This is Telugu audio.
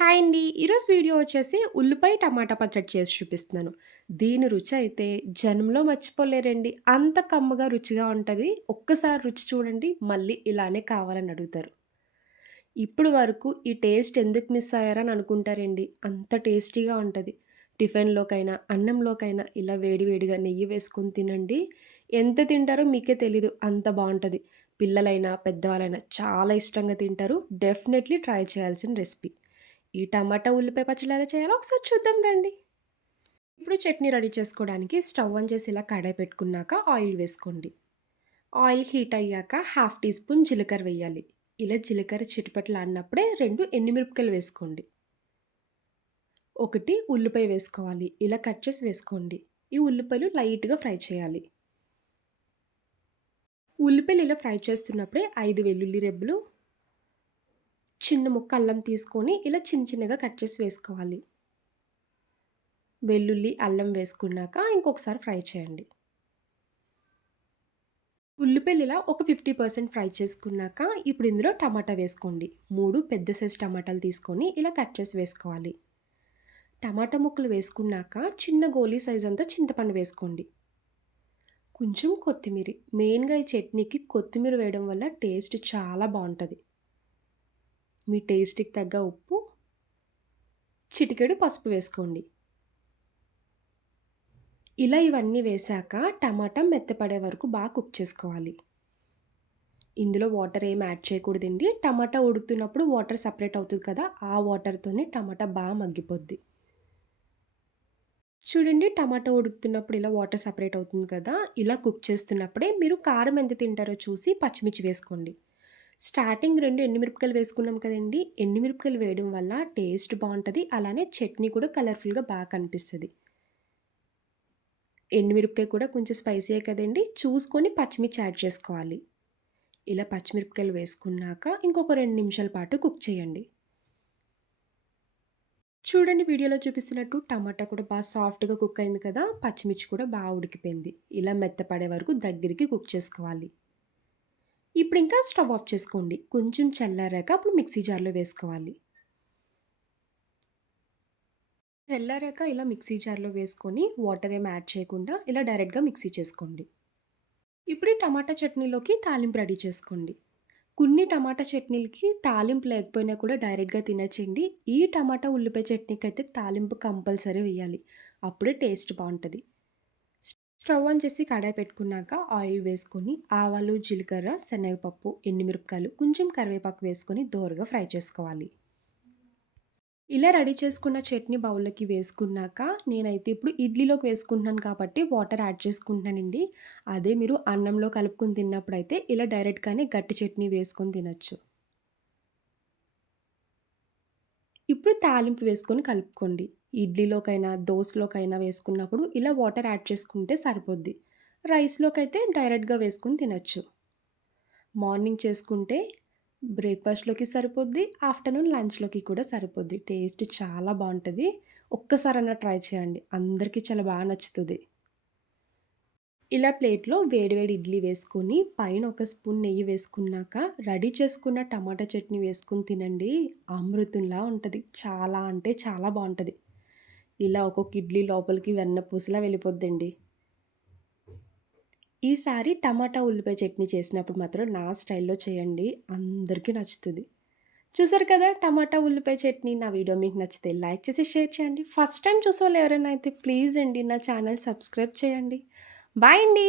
హాయ్ అండి. ఈరోజు వీడియో వచ్చేసి ఉల్లిపాయ టమాటా పచ్చడి చేసి చూపిస్తున్నాను. దీని రుచి అయితే జనంలో మర్చిపోలేరండి. అంత కమ్మగా రుచిగా ఉంటుంది ఒక్కసారి రుచి చూడండి మళ్ళీ ఇలానే కావాలని అడుగుతారు. ఇప్పుడు వరకు ఈ టేస్ట్ ఎందుకు మిస్ అయ్యారని అనుకుంటారండి. అంత టేస్టీగా ఉంటుంది టిఫిన్‌లోకైనా, అన్నంలోకైనా ఇలా వేడి వేడిగా నెయ్యి వేసుకొని తినండి. ఎంత తింటారో మీకే తెలీదు. అంత బాగుంటుంది పిల్లలైనా, పెద్దవాళ్ళైనా చాలా ఇష్టంగా తింటారు. డెఫినెట్‌లీ ట్రై చేయాల్సిన రెసిపీ. ఈ టమాటా ఉల్లిపాయ పచ్చడి ఎలా చేయాలో ఒకసారి చూద్దాం రండి. ఇప్పుడు చట్నీ రెడీ చేసుకోవడానికి స్టవ్ ఆన్ చేసి ఇలా కడాయి పెట్టుకున్నాక ఆయిల్ వేసుకోండి. ఆయిల్ హీట్ అయ్యాక హాఫ్ టీ స్పూన్ జీలకర్ర వేయాలి. ఇలా జీలకర్ర చిటిపటలాడినప్పుడే 2 ఎండుమిరపకాయలు వేసుకోండి. ఒకటి ఉల్లిపాయ వేసుకోవాలి. ఇలా కట్ చేసి వేసుకోండి. ఈ ఉల్లిపాయలు లైట్‌గా ఫ్రై చేయాలి. ఉల్లిపాయలు ఇలా ఫ్రై చేస్తున్నప్పుడే ఐదు వెల్లుల్లి రెబ్బలు చిన్న ముక్క అల్లం తీసుకొని ఇలా చిన్న చిన్నగా కట్ చేసి వేసుకోవాలి. వెల్లుల్లి, అల్లం వేసుకున్నాక ఇంకొకసారి ఫ్రై చేయండి. ఉల్లిపాయలు ఇలా ఒక 50% ఫ్రై చేసుకున్నాక ఇప్పుడు ఇందులో టమాటా వేసుకోండి. మూడు పెద్ద సైజ్ టమాటాలు తీసుకొని ఇలా కట్ చేసి వేసుకోవాలి. టమాటా ముక్కలు వేసుకున్నాక చిన్న గోలీ సైజ్ అంతా చింతపండు వేసుకోండి. కొంచెం కొత్తిమీర మెయిన్‌గా ఈ చట్నీకి కొత్తిమీర వేయడం వల్ల టేస్ట్ చాలా బాగుంటుంది మీ టేస్ట్‌కి తగ్గ ఉప్పు, చిటికెడు పసుపు వేసుకోండి. ఇలా ఇవన్నీ వేశాక టమాటా మెత్తపడే వరకు బాగా కుక్ చేసుకోవాలి. ఇందులో వాటర్ ఏమి యాడ్ చేయకూడదండి. టమాటా ఉడుకుతున్నప్పుడు వాటర్ సపరేట్ అవుతుంది కదా! ఆ వాటర్‌తోనే టమాటా బాగా మగ్గిపోద్ది. చూడండి టమాటా ఉడుకుతున్నప్పుడు ఇలా వాటర్ సపరేట్ అవుతుంది కదా! ఇలా కుక్ చేస్తున్నప్పుడే మీరు కారం ఎంత తింటారో చూసి పచ్చిమిర్చి వేసుకోండి. స్టార్టింగ్ 2 ఎండుమిరపకాయలు వేసుకున్నాం కదండీ! ఎండుమిరపకాయలు వేయడం వల్ల టేస్ట్ బాగుంటుంది అలానే చట్నీ కూడా కలర్‌ఫుల్‌గా బాగా కనిపిస్తుంది ఎండుమిరపకాయ కూడా కొంచెం స్పైసీయే కదండీ! చూసుకొని పచ్చిమిర్చి యాడ్ చేసుకోవాలి. ఇలా పచ్చిమిరపకాయలు వేసుకున్నాక ఇంకొక రెండు నిమిషాల పాటు కుక్ చేయండి. చూడండి వీడియోలో చూపిస్తున్నట్టు టమాటా కూడా బాగా సాఫ్ట్‌గా కుక్ అయింది కదా! పచ్చిమిర్చి కూడా బాగా ఉడికిపోయింది. ఇలా మెత్తపడే వరకు దగ్గరికి కుక్ చేసుకోవాలి. ఇప్పుడు ఇంకా స్టవ్ ఆఫ్ చేసుకోండి. కొంచెం చల్లారాక అప్పుడు మిక్సీ జార్‌లో వేసుకోవాలి. చల్లారాక ఇలా మిక్సీ జార్‌లో వేసుకొని వాటర్ ఏమి యాడ్ చేయకుండా ఇలా డైరెక్ట్‌గా మిక్సీ చేసుకోండి. ఇప్పుడు ఈ టమాటా చట్నీలోకి తాలింపు రెడీ చేసుకోండి. కొన్ని టమాటా చట్నీలకి తాలింపు లేకపోయినా కూడా డైరెక్ట్‌గా తినొచ్చండి. ఈ టమాటా ఉల్లిపాయ చట్నీకి అయితే తాలింపు కంపల్సరీ వేయాలి. అప్పుడే టేస్ట్ బాగుంటుంది స్టవ్ ఆన్ చేసి కడాయి పెట్టుకున్నాక ఆయిల్ వేసుకొని ఆవాలు, జీలకర్ర, శనగపప్పు, ఎండుమిరపకాయలు, కొంచెం కరివేపాకు వేసుకొని దోరగా ఫ్రై చేసుకోవాలి. ఇలా రెడీ చేసుకున్న చట్నీ బౌల్‌లోకి వేసుకున్నాక నేనైతే ఇప్పుడు ఇడ్లీలోకి వేసుకుంటున్నాను కాబట్టి వాటర్ యాడ్ చేసుకుంటున్నానండి. అదే మీరు అన్నంలో కలుపుకొని తిన్నప్పుడైతే ఇలా డైరెక్ట్‌గానే గట్టి చట్నీ వేసుకొని తినచ్చు ఇప్పుడు తాలింపు వేసుకొని కలుపుకోండి. ఇడ్లీలోకైనా, దోశలోకైనా వేసుకున్నప్పుడు ఇలా వాటర్ యాడ్ చేసుకుంటే సరిపోద్ది. రైస్‌లోకైతే డైరెక్ట్‌గా వేసుకుని తినచ్చు మార్నింగ్ చేసుకుంటే బ్రేక్‌ఫాస్ట్‌లోకి సరిపోద్ది. ఆఫ్టర్‌నూన్ లంచ్‌లోకి కూడా సరిపోద్ది. టేస్ట్ చాలా బాగుంటుంది ఒక్కసారైనా ట్రై చేయండి. అందరికీ చాలా బాగా నచ్చుతుంది ఇలా ప్లేట్‌లో వేడి వేడి ఇడ్లీ వేసుకొని పైన ఒక స్పూన్ నెయ్యి వేసుకున్నాక రెడీ చేసుకున్న టమాటా చట్నీ వేసుకుని తినండి. అమృతంలా ఉంటుంది చాలా అంటే చాలా బాగుంటుంది ఇలా ఒక్కొక్క ఇడ్లీ లోపలికి వెన్నపూసలా వెళ్ళిపోద్దండి. ఈసారి టమాటా ఉల్లిపాయ చట్నీ చేసినప్పుడు మాత్రం నా స్టైల్‌లో చేయండి. అందరికీ నచ్చుతుంది చూసారు కదా! టమాటా ఉల్లిపాయ చట్నీ. నా వీడియో మీకు నచ్చితే లైక్ చేసి, షేర్ చేయండి. ఫస్ట్ టైం చూసే వాళ్ళు ఎవరైనా అయితే ప్లీజ్ అండి నా ఛానల్ సబ్స్క్రైబ్ చేయండి. బాయ్ అండి.